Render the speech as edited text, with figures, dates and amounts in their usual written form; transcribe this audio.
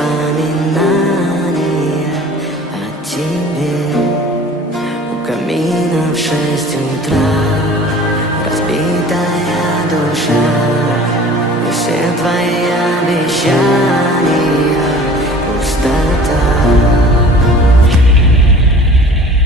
воспоминания о тебе. У камина в 6 утра разбитая душа, и все твои обещания